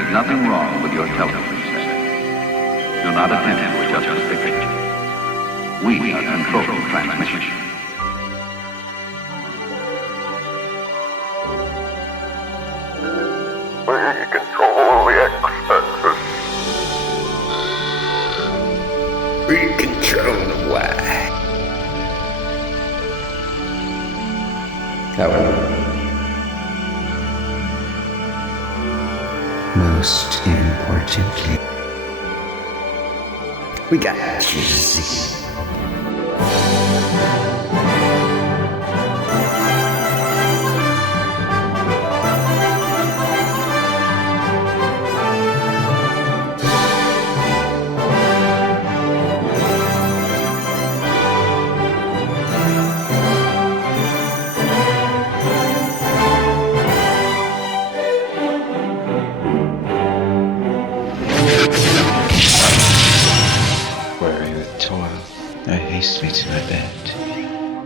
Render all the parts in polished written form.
is nothing wrong with your television set. Do not attempt to adjust the picture. We are controlling transmission. We control the x-axis. We control the Y. However, most importantly, we got your Z. Weary with toil, I haste me to my bed.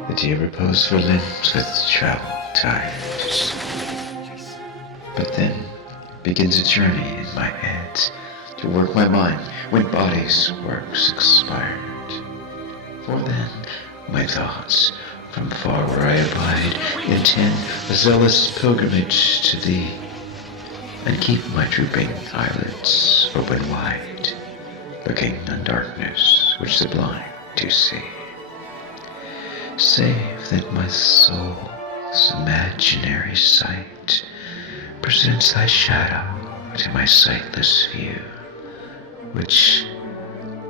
The dear repose for limbs with travel tired. But then begins a journey in my head to work my mind when body's works expired. For then my thoughts from far where I abide intend a zealous pilgrimage to thee, and keep my drooping eyelids open wide, looking on darkness which the blind do see, save that my soul's imaginary sight presents thy shadow to my sightless view, which,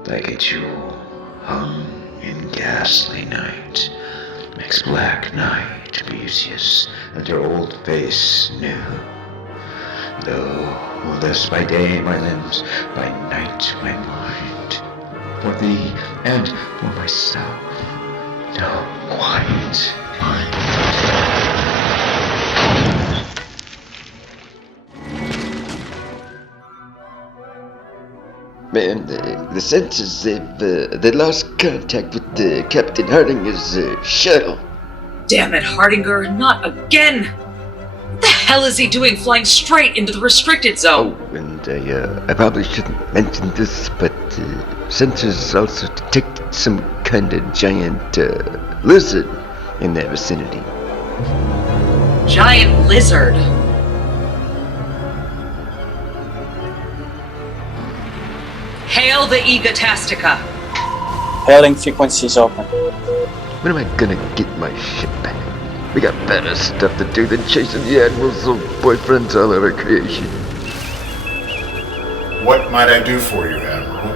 like a jewel hung in ghastly night, makes black night beauteous and her old face new. Lo, thus by day my limbs, by night my mind, for thee and for myself, no quiet mind. Man, the sensors, they lost contact with Captain Hardinger's shuttle. Damn it, Hardinger, not again! What the hell is he doing flying straight into the restricted zone? Oh, and I probably shouldn't mention this, but sensors also detected some kind of giant lizard in that vicinity. Giant lizard? Hail the Egotastica! Hailing frequencies open. When am I gonna get my ship back? We got better stuff to do than chasing the Admiral's old boyfriends all over creation. What might I do for you, Admiral?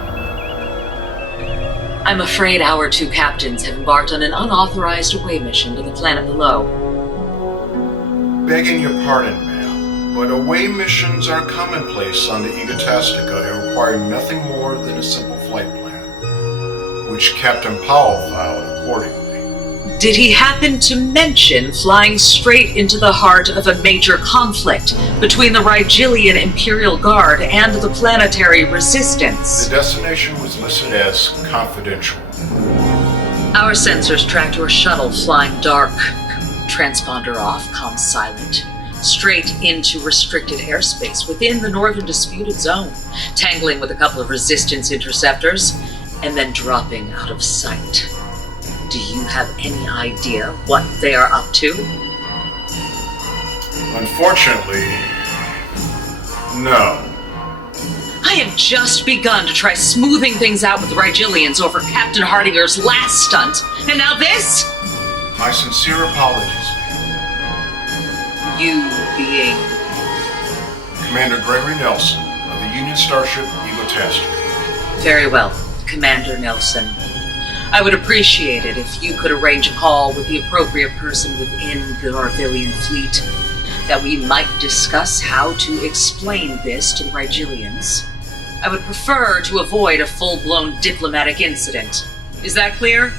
I'm afraid our two captains have embarked on an unauthorized away mission to the planet below. Begging your pardon, ma'am, but away missions are commonplace on the Egotastica and require nothing more than a simple flight plan, which Captain Powell filed accordingly. Did he happen to mention flying straight into the heart of a major conflict between the Regeneration Imperial Guard and the planetary resistance? The destination was listed as confidential. Our sensors tracked your shuttle flying dark, transponder off, comms silent, straight into restricted airspace within the Northern Disputed Zone, tangling with a couple of resistance interceptors, and then dropping out of sight. Do you have any idea what they are up to? Unfortunately, no. I have just begun to try smoothing things out with the Rigilians over Captain Hardinger's last stunt, and now this? My sincere apologies, You being... Commander Gregory Nelson of the Union Starship Egotastic. Very well, Commander Nelson. I would appreciate it if you could arrange a call with the appropriate person within the Orvillian fleet, that we might discuss how to explain this to the Rigilians. I would prefer to avoid a full-blown diplomatic incident. Is that clear?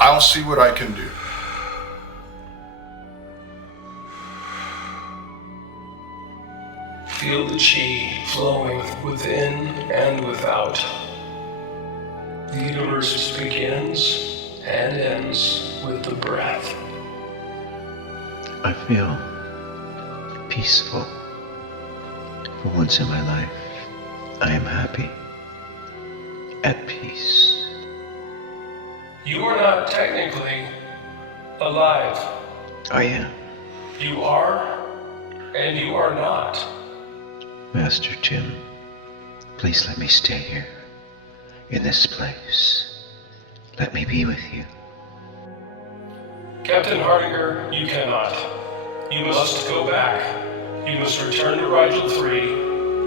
I'll see what I can do. Feel the chi flowing within and without. The universe begins and ends with the breath. I feel peaceful For once in my life, I am happy, at peace. You are not technically alive. I am. You are, and you are not. Master Jim, please let me stay here, in this place. Let me be with you. Captain Hardinger, you cannot. You must go back. You must return to Rigel 3.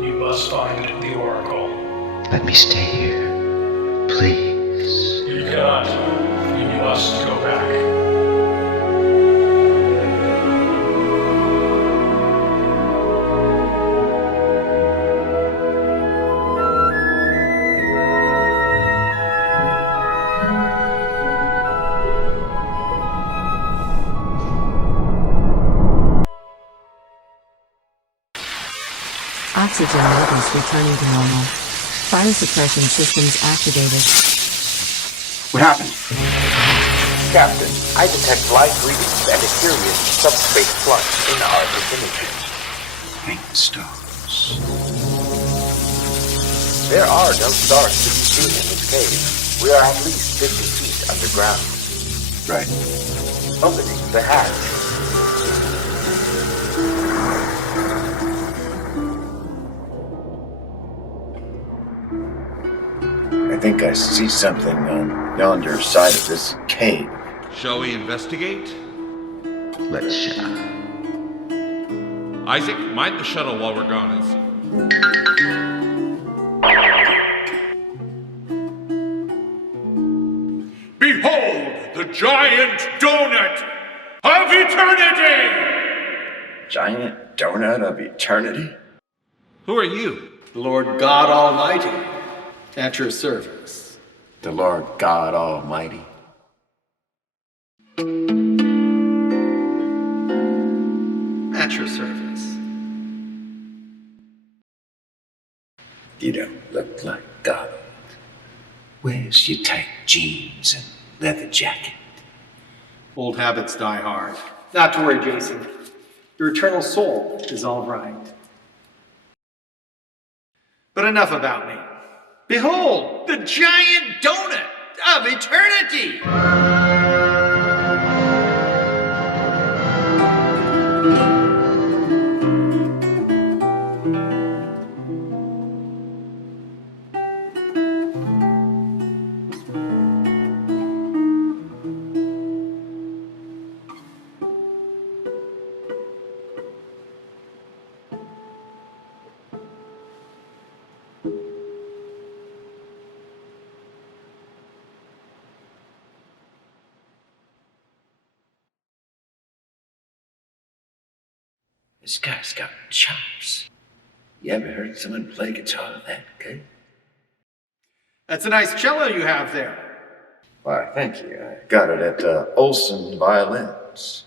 You must find the Oracle. Let me stay here, please. You cannot. You must go back. Oxygen levels returning to normal. Fire suppression systems activated. What happened? Captain, I detect light readings and a curious subspace flux in our vicinity. Thank the stars. There are no stars to be seen in this cave. We are at least 50 feet underground. Right. Opening the hatch. I think I see something on yonder side of this cave. Shall we investigate? Let's shall. Isaac, mind the shuttle while we're gone. Behold the giant donut of eternity! Giant donut of eternity? Who are you? The Lord God Almighty, at your service. The Lord God Almighty. At your service. You don't look like God. Where's your tight jeans and leather jacket? Old habits die hard. Not to worry, Jason. Your eternal soul is all right. But enough about me. Behold, the giant donut of eternity! This guy's got chops. You ever heard someone play guitar that good? That's a nice cello you have there. Why, thank you. I got it at Olson Violins.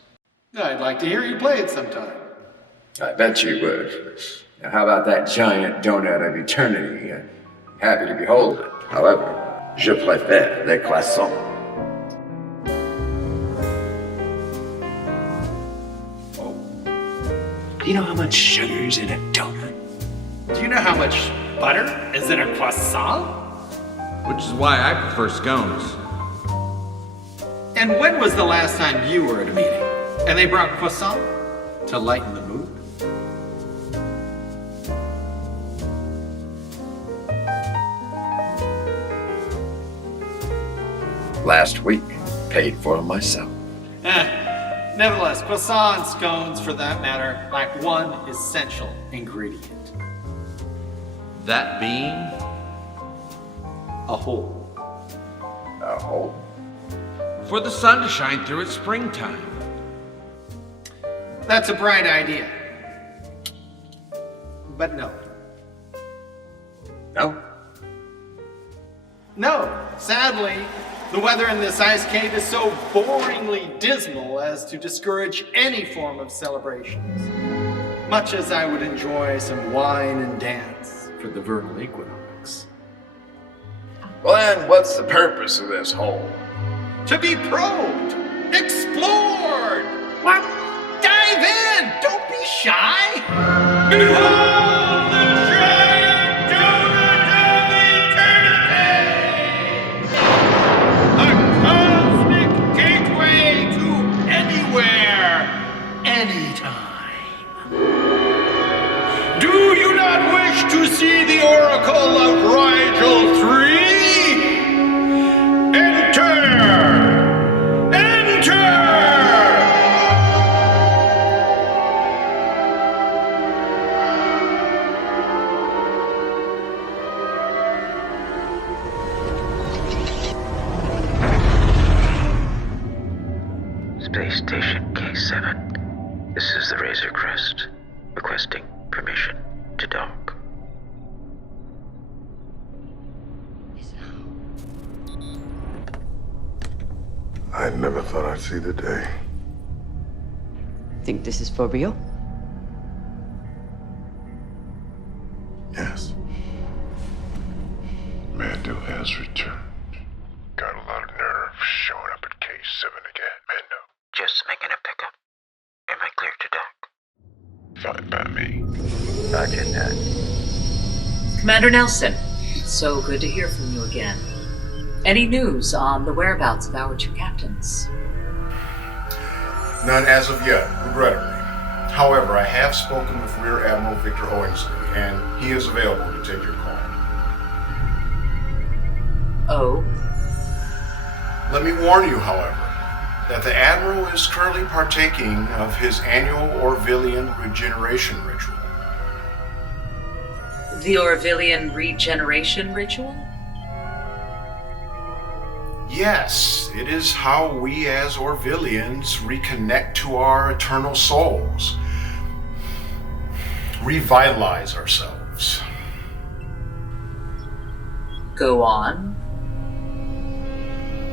I'd like to hear you play it sometime. I bet you would. Now, how about that giant donut of eternity? I'm happy to behold it. However, je préfère les croissants. Do you know how much sugar's in a donut? Do you know how much butter is in a croissant? Which is why I prefer scones. And when was the last time you were at a meeting and they brought croissant to lighten the mood? Last week, paid for them myself. Nevertheless, croissants, scones, for that matter, lack one essential ingredient. That being? A hole. A hole? For the sun to shine through at springtime. That's a bright idea. But no. No? No, sadly, the weather in this ice cave is so boringly dismal as to discourage any form of celebrations. Much as I would enjoy some wine and dance for the vernal equinox. Well, then, what's the purpose of this hole? To be probed, explored. What? Dive in! Don't be shy! Behold Space Station K7. This is the Razor Crest, requesting permission to dock. I never thought I'd see the day. Think this is for real? Yes. Mando has returned. Got a lot of nerve showing up at K7 again, Mando. Just making a pickup. Am I clear to dock? Fine by me. Roger that. Commander Nelson, so good to hear from you again. Any news on the whereabouts of our two captains? None as of yet, regrettably. However, I have spoken with Rear Admiral Victor Owingsley, and he is available to take your call. Oh? Let me warn you, however, that the Admiral is currently partaking of his annual Orvillian Regeneration ritual. The Orvillian Regeneration ritual? Yes, it is how we as Orvillians reconnect to our eternal souls, revitalize ourselves. Go on.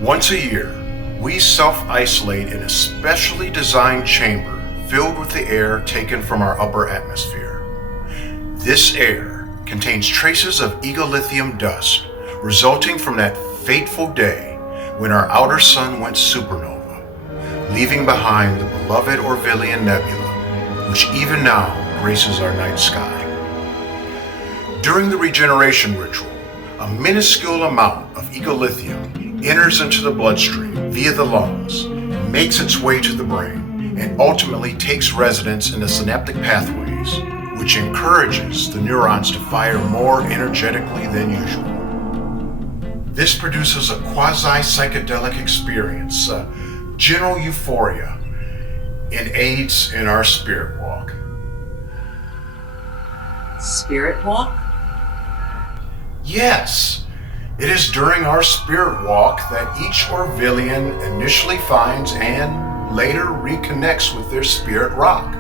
Once a year, we self-isolate in a specially designed chamber filled with the air taken from our upper atmosphere. This air contains traces of egolithium dust resulting from that fateful day when our outer sun went supernova, leaving behind the beloved Orvillian nebula, which even now graces our night sky. During the regeneration ritual, a minuscule amount of egolithium enters into the bloodstream via the lungs, makes its way to the brain, and ultimately takes residence in the synaptic pathways, which encourages the neurons to fire more energetically than usual. This produces a quasi-psychedelic experience, a general euphoria, and aids in our spirit walk. Spirit walk? Yes, it is during our spirit walk that each Orvillian initially finds and later reconnects with their spirit rock.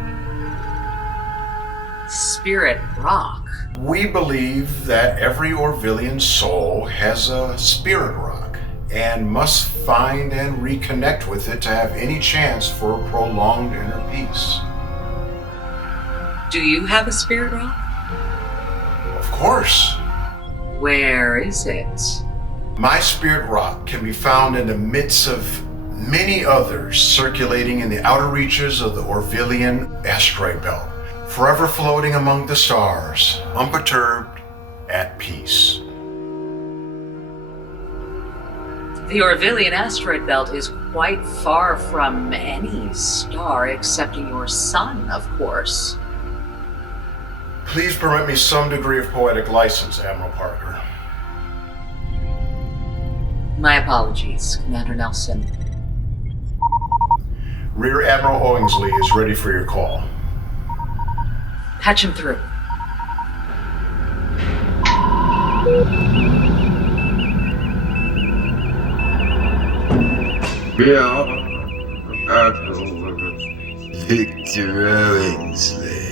Spirit rock? We believe that every Orvillian soul has a spirit rock and must find and reconnect with it to have any chance for a prolonged inner peace. Do you have a spirit rock? Of course. Where is it? My spirit rock can be found in the midst of many others circulating in the outer reaches of the Orvillian asteroid belt, forever floating among the stars, unperturbed, at peace. The Orvillian asteroid belt is quite far from any star excepting your sun, of course. Please permit me some degree of poetic license, Admiral Parker. My apologies, Commander Nelson. Rear Admiral Owingsley is ready for your call. Patch him through. Yeah, Victor Owingsley.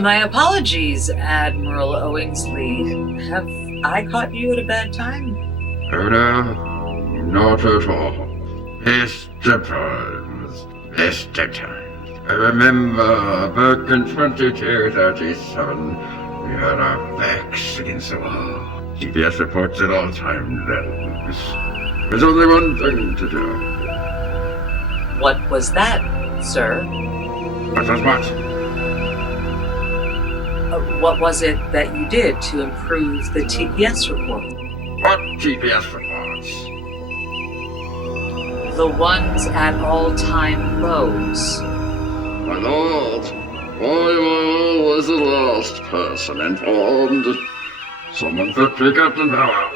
My apologies, Admiral Owingsley. Have I caught you at a bad time? Oh no, not at all. Best of times, best of times. I remember back in 2237, we had our backs against the wall. GPS reports at all times then. There's only one thing to do. What was that, sir? What was what? What was it that you did to improve the TPS report? What TPS reports? The ones at all-time lows. My lord, I was the last person informed. Someone could pick up the Powell.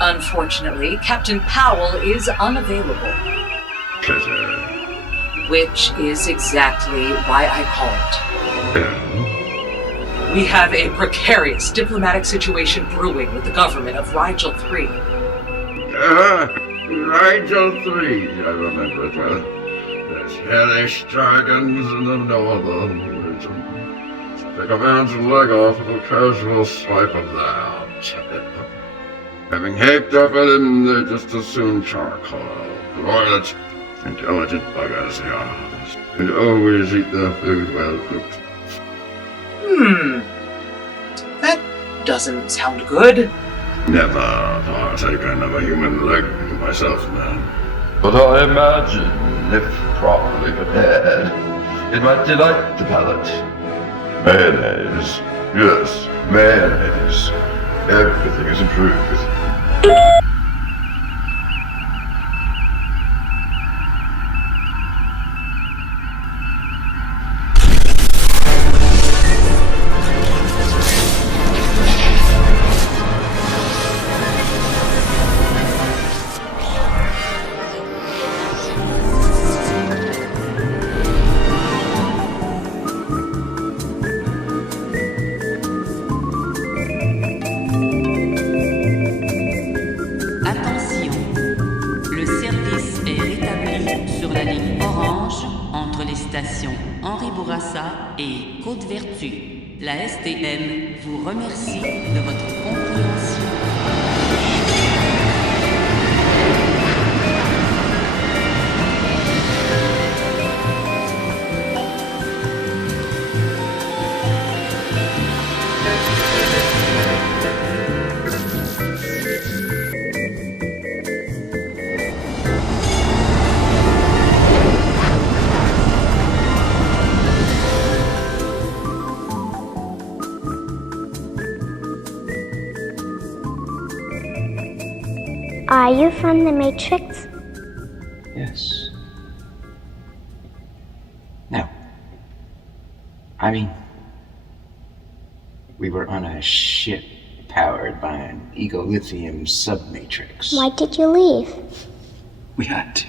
Unfortunately, Captain Powell is unavailable. Pity. Which is exactly why I called. We have a precarious diplomatic situation brewing with the government of Rigel 3. Rigel 3, I remember it well. There's hellish dragons in the northern region. Take a man's leg off with a casual swipe of that. Having haked up at him, they just as soon charcoal. Violet, intelligent buggers they are. And always eat their food well cooked. That doesn't sound good. Never partaken of a human leg myself, man. But I imagine, if properly prepared, it might delight the palate. Mayonnaise. Yes, mayonnaise. Everything is improved with it. La STM vous remercie de votre compréhension. Are you from the Matrix? Yes. No. I mean, we were on a ship powered by an egolithium submatrix. Why did you leave? We had to.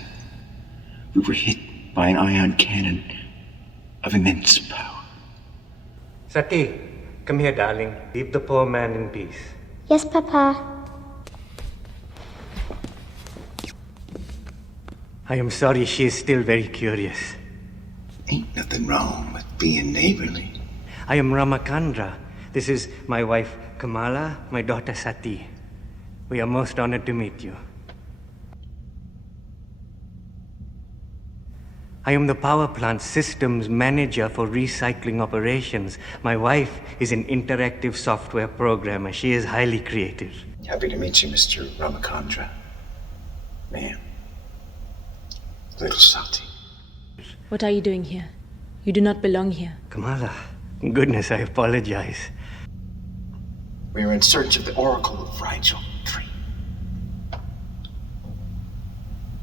We were hit by an ion cannon of immense power. Sati, come here, darling. Leave the poor man in peace. Yes, Papa. I am sorry, she is still very curious. Ain't nothing wrong with being neighborly. I am Ramakandra. This is my wife, Kamala, my daughter, Sati. We are most honored to meet you. I am the power plant systems manager for recycling operations. My wife is an interactive software programmer. She is highly creative. Happy to meet you, Mr. Ramakandra. Ma'am. Little Sati. What are you doing here? You do not belong here. Kamala, goodness, I apologize. We are in search of the Oracle of Rigel 3.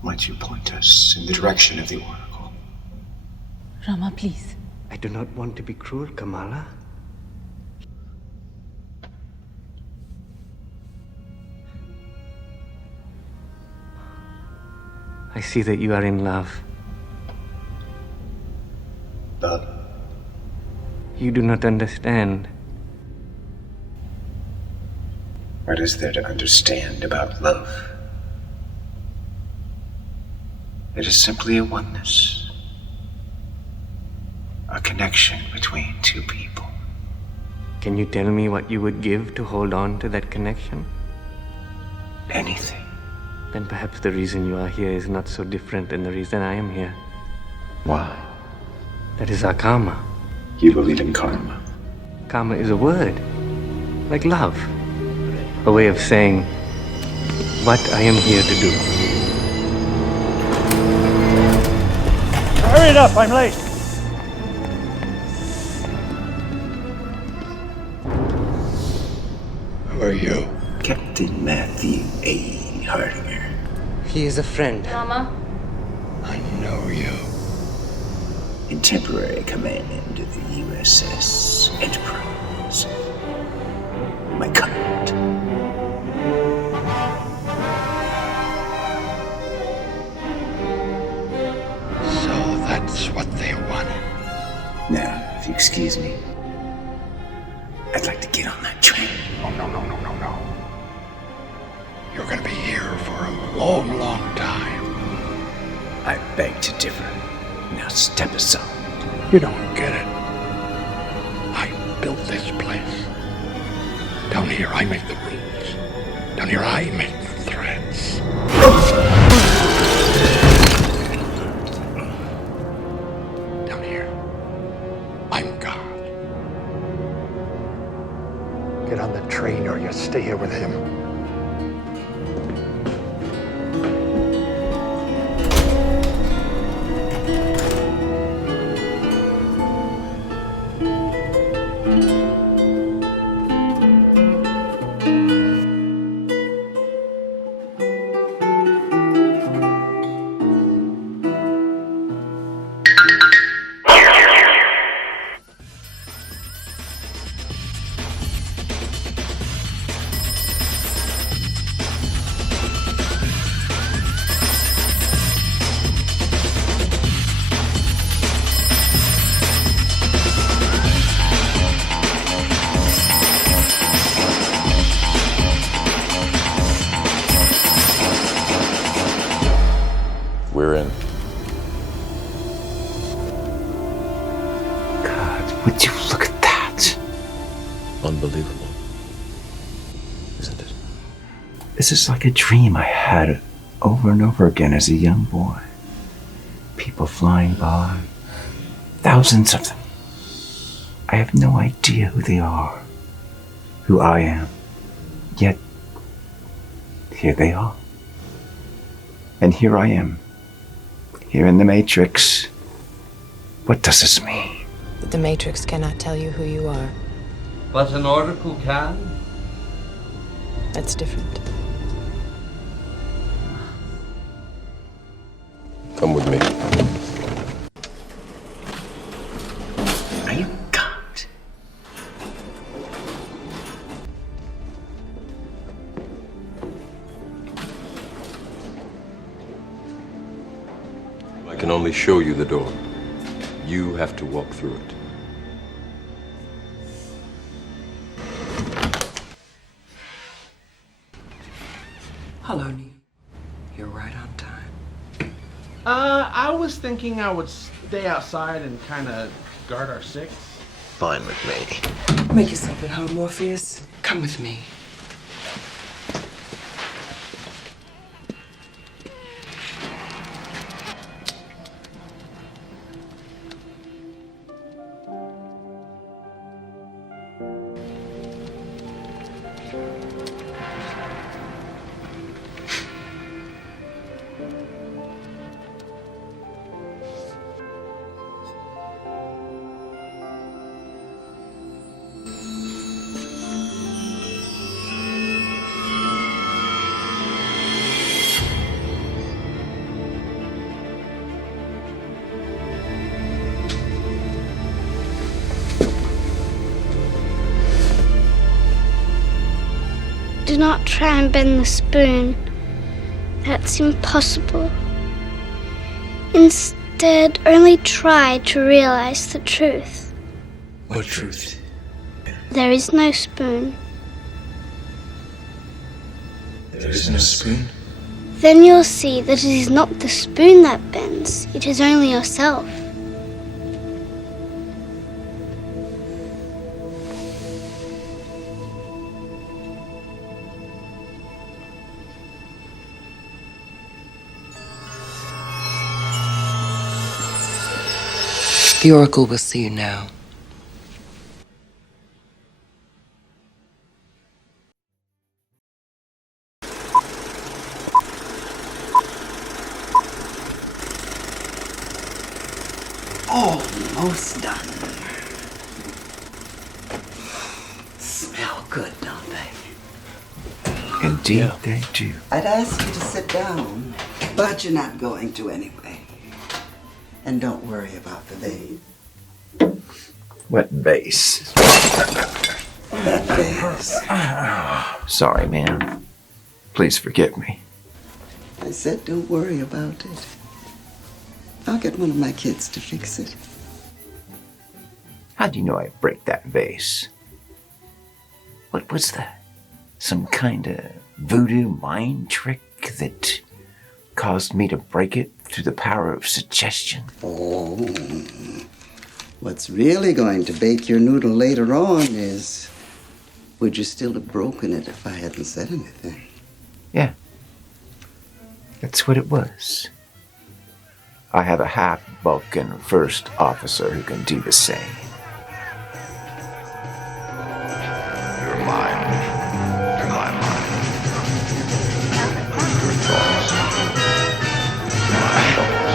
Might you point us in the direction of the Oracle? Rama, please. I do not want to be cruel, Kamala. I see that you are in love. But you do not understand. What is there to understand about love? It is simply a oneness. A connection between two people. Can you tell me what you would give to hold on to that connection? Anything. Then perhaps the reason you are here is not so different than the reason I am here. Why? That is our karma. You believe in karma? Karma is a word, like love. A way of saying what I am here to do. Hurry it up, I'm late. Who are you? Captain Matthew A. Hardinger. He is a friend. Mama? I know you. In temporary command of the U.S.S. Enterprise. My kind. So that's what they wanted. Now, if you excuse me, I'd like to get on that train. Oh, no. You're gonna be here for a long time. I beg to differ. Now step aside. You don't get it. I built this place. Down here I make the rules. Down here I make the threats. Down here, I'm God. Get on the train or you stay here with him. We're in. God, would you look at that? Unbelievable. Isn't it? This is like a dream I had over and over again as a young boy. People flying by. Thousands of them. I have no idea who they are. Who I am. Yet, here they are. And here I am. Here in the Matrix. What does this mean? The Matrix cannot tell you who you are. But an oracle can. That's different. Come with me. Are you God? I can only show you the door. You have to walk through it. Hello, Neil. You're right on time. I was thinking I would stay outside and kind of guard our six. Fine with me. Make yourself at home, Morpheus. Come with me. Do not try and bend the spoon. That's impossible. Instead, only try to realize the truth. What truth? There is no spoon. There is no spoon? Then you'll see that it is not the spoon that bends, it is only yourself. The Oracle will see you now. Almost done. Smell good, don't they? Indeed, they do. I'd ask you to sit down, but you're not going to anyway. And don't worry about the vase. What vase? That vase. Sorry, ma'am. Please forgive me. I said don't worry about it. I'll get one of my kids to fix it. How do you know I'd break that vase? What was that? Some kind of voodoo mind trick that caused me to break it through the power of suggestion. Oh, what's really going to bake your noodle later on is, would you still have broken it if I hadn't said anything? Yeah. That's what it was. I have a half-Vulcan first officer who can do the same. You're mine. You're my mind. Your thoughts. My thoughts.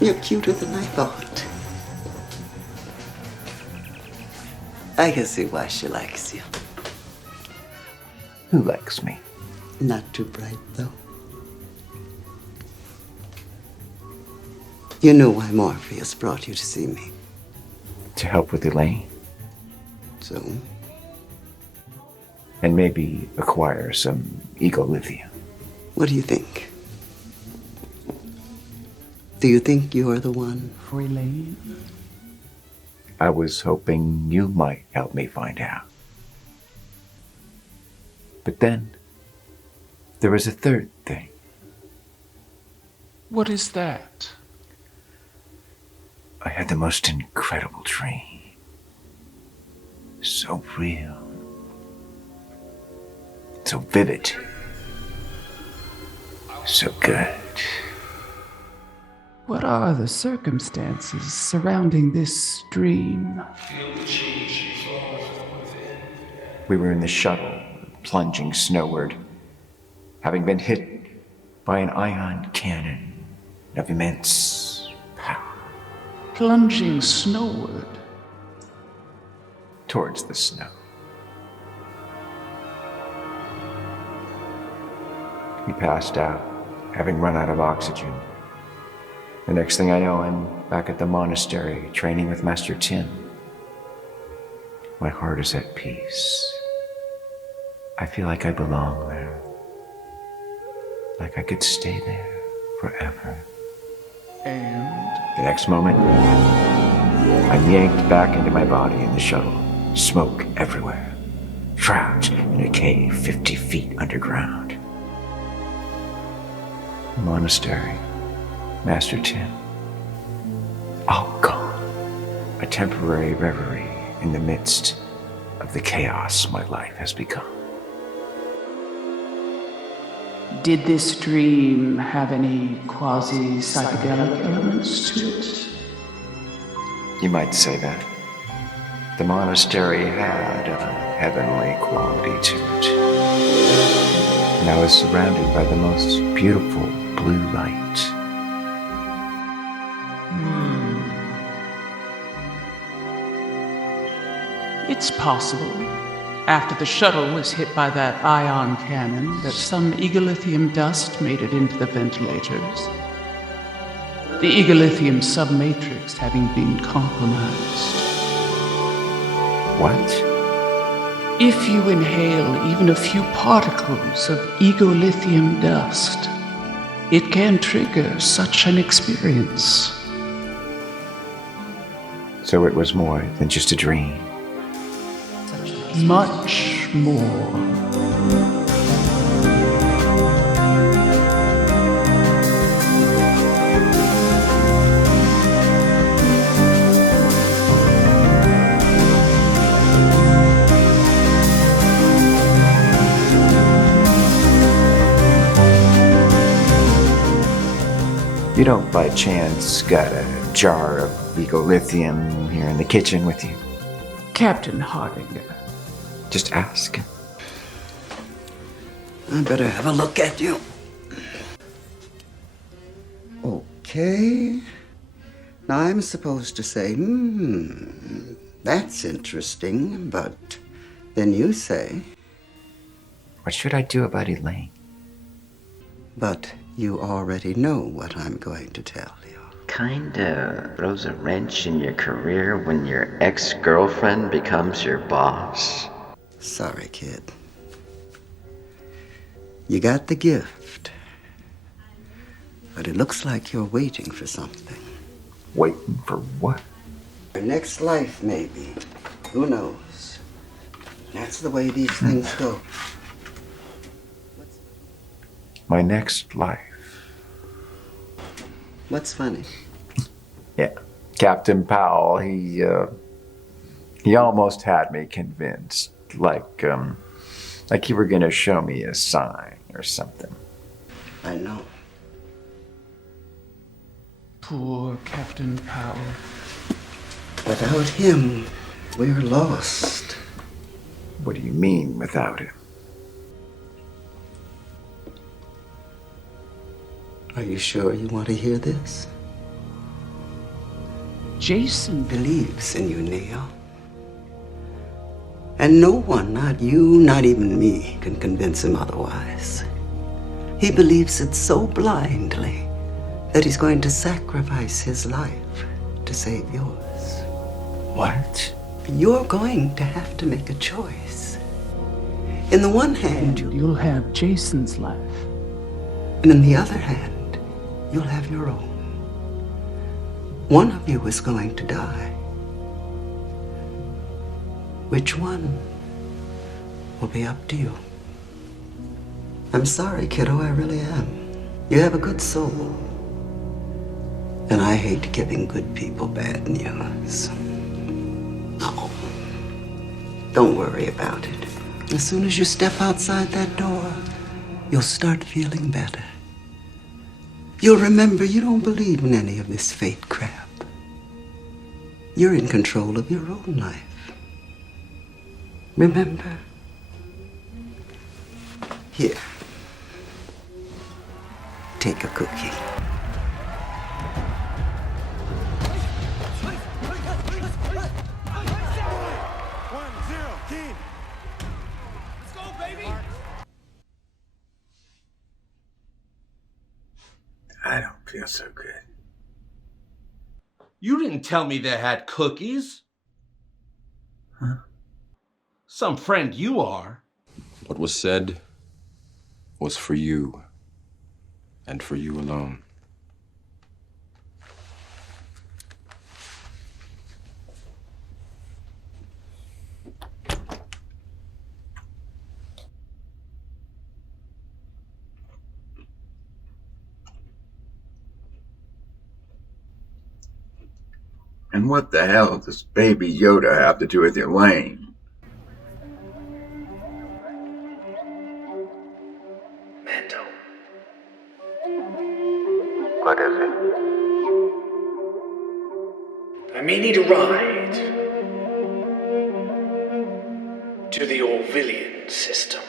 You're cuter than I thought. I can see why she likes you. Who likes me? Not too bright, though. You know why Morpheus brought you to see me. To help with Elaine. So? And maybe acquire some egolithium. What do you think? Do you think you're the one for Elaine? I was hoping you might help me find out. But then, there was a third thing. What is that? I had the most incredible dream. So real. So vivid. So good. What are the circumstances surrounding this dream? We were in the shuttle, plunging snowward, having been hit by an ion cannon of immense power. Plunging snowward? Towards the snow. We passed out, having run out of oxygen. The next thing I know, I'm back at the monastery, training with Master Tim. My heart is at peace. I feel like I belong there. Like I could stay there forever. And? The next moment, I'm yanked back into my body in the shuttle. Smoke everywhere. Trapped in a cave 50 feet underground. The monastery. Master Tim. All gone. A temporary reverie in the midst of the chaos my life has become. Did this dream have any quasi-psychedelic elements to it? You might say that. The monastery had a heavenly quality to it. And I was surrounded by the most beautiful blue light. It's possible, after the shuttle was hit by that ion cannon, that some egolithium dust made it into the ventilators. The egolithium submatrix having been compromised. What? If you inhale even a few particles of egolithium dust, it can trigger such an experience. So it was more than just a dream. Much more. You don't by chance got a jar of egolithium here in the kitchen with you? Captain Hardinger. Just ask. I better have a look at you. Okay. Now I'm supposed to say, that's interesting, but then you say... What should I do about Elaine? But you already know what I'm going to tell you. Kinda throws a wrench in your career when your ex-girlfriend becomes your boss. Sorry, kid. You got the gift. But it looks like you're waiting for something. Waiting for what? Your next life, maybe. Who knows? That's the way these things go. My next life. What's funny? Yeah. Captain Powell, he almost had me convinced. Like you were gonna show me a sign or something. I know. Poor Captain Powell. Without him, we're lost. What do you mean, without him? Are you sure you want to hear this? Jason believes in you, Neo. And no one, not you, not even me, can convince him otherwise. He believes it so blindly that he's going to sacrifice his life to save yours. What? You're going to have to make a choice. In the one hand, you'll have Jason's life. And in the other hand, you'll have your own. One of you is going to die. Which one will be up to you. I'm sorry, kiddo, I really am. You have a good soul. And I hate giving good people bad news. No. Don't worry about it. As soon as you step outside that door, you'll start feeling better. You'll remember you don't believe in any of this fate crap. You're in control of your own life. Remember? Here. Take a cookie. I don't feel so good. You didn't tell me they had cookies. Huh? Some friend you are. What was said was for you, and for you alone. And what the hell does Baby Yoda have to do with Elaine? Mando. What is it? I may need a ride to the Orvillian system.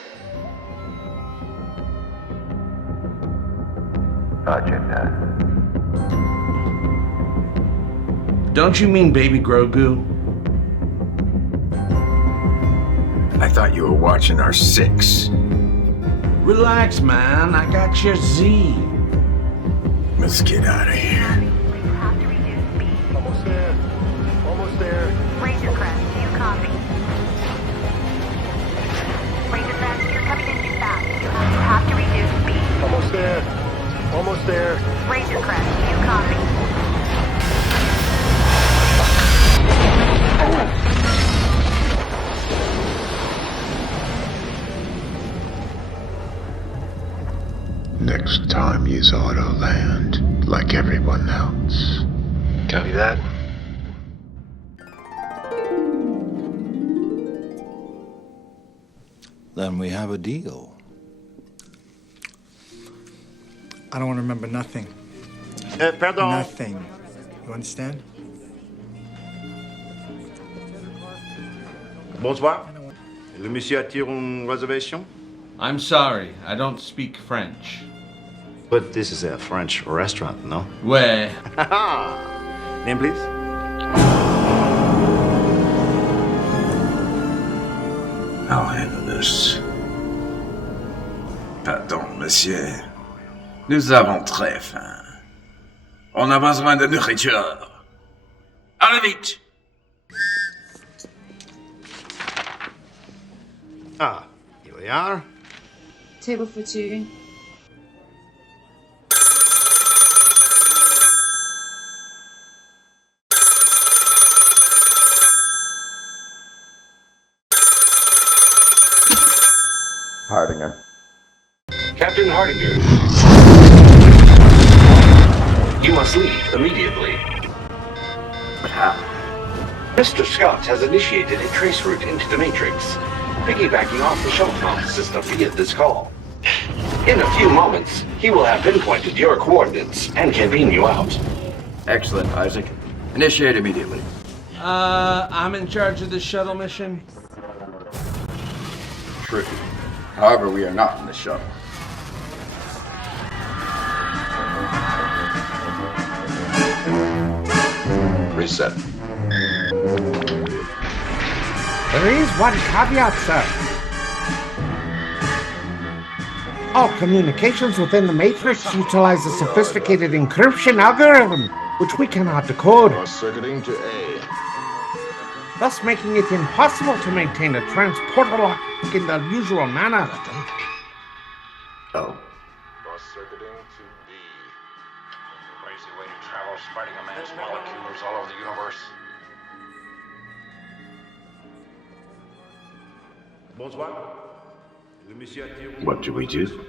Roger that. Don't you mean Baby Grogu? I thought you were watching our 6. Relax, man. I got your Z. Let's get out of here. Almost there. Almost there. Ranger Crest, do you copy? Ranger Crest, you're coming in too fast. You have to reduce speed. Almost there. Almost there. Ranger Crest, do you copy? Next time use auto land, like everyone else. Copy that. Then we have a deal. I don't want to remember nothing. Pardon. Nothing. You understand? Bonsoir. Le monsieur attire une réservation? I'm sorry, I don't speak French. But this is a French restaurant, no? Ouais. Name, please? I'll handle this. Pardon, monsieur. Nous avons très faim. On a besoin de nourriture. Allez vite! Ah, here we are. Table for two. Hardinger. Captain Hardinger. You must leave immediately. But how? Mr. Scott has initiated a trace route into the Matrix, piggybacking off the shuttle comm system via this call. In a few moments, he will have pinpointed your coordinates and can beam you out. Excellent, Isaac. Initiate immediately. I'm in charge of this shuttle mission. True. However, we are not in the shuttle. Reset. There is one caveat, sir. All communications within the Matrix utilize a sophisticated encryption algorithm, which we cannot decode. Circuiting to A. Thus making it impossible to maintain a transporter lock in the usual manner. Oh. Circuiting to B. Crazy way to travel, spreading a man's molecules all over the universe. Bonsoir. What do we do?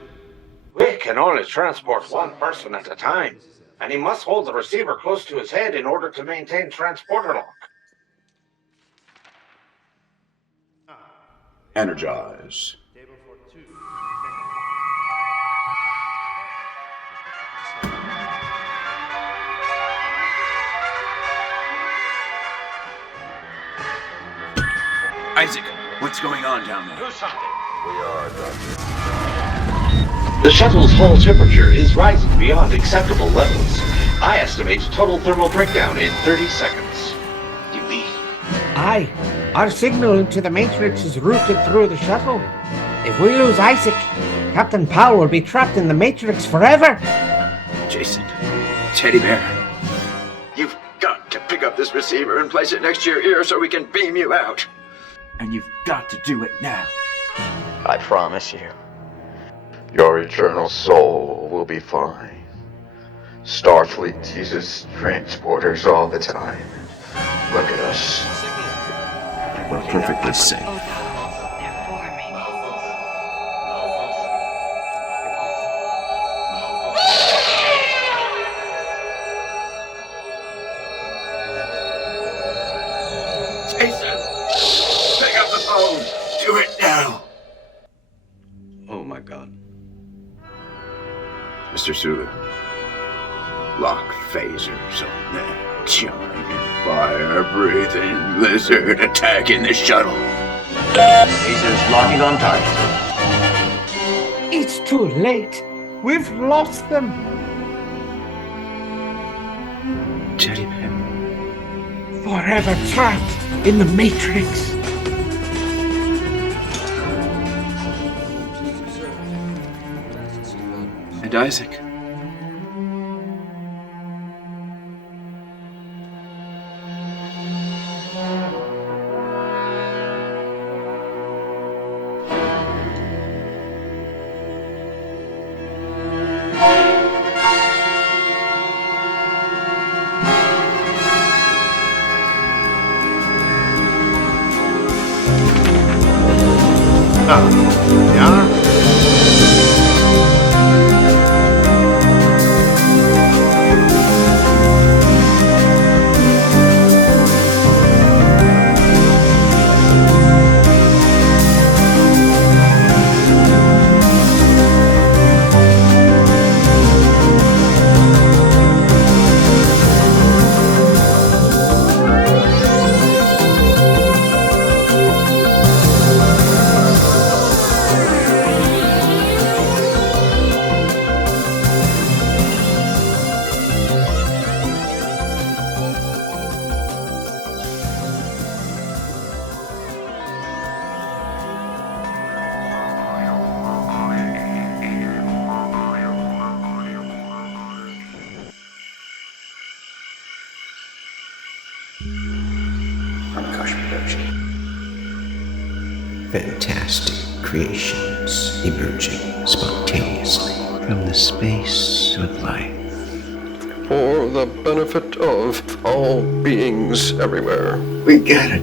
We can only transport one person at a time, and he must hold the receiver close to his head in order to maintain transporter lock. Energize. Isaac, what's going on down there? Do something. We are, Doctor. The shuttle's hull temperature is rising beyond acceptable levels. I estimate total thermal breakdown in 30 seconds. You mean? Aye. Our signal into the Matrix is routed through the shuttle. If we lose Isaac, Captain Powell will be trapped in the Matrix forever. Jason, Teddy Bear, you've got to pick up this receiver and place it next to your ear so we can beam you out. And you've got to do it now. I promise you, your eternal soul will be fine. Starfleet uses transporters all the time. Look at us. We're perfectly safe. Jason! Pick up the phone! Do it now! Oh my god. Mr. Sulu. Lock phasers on that giant fire-breathing lizard attacking the shuttle. Phasers locking on target. It's too late. We've lost them. Teddy Bear. Forever trapped in the Matrix. And Isaac. Pranakasha production. Fantastic creations emerging spontaneously from the space of life. For the benefit of all beings everywhere. We gotta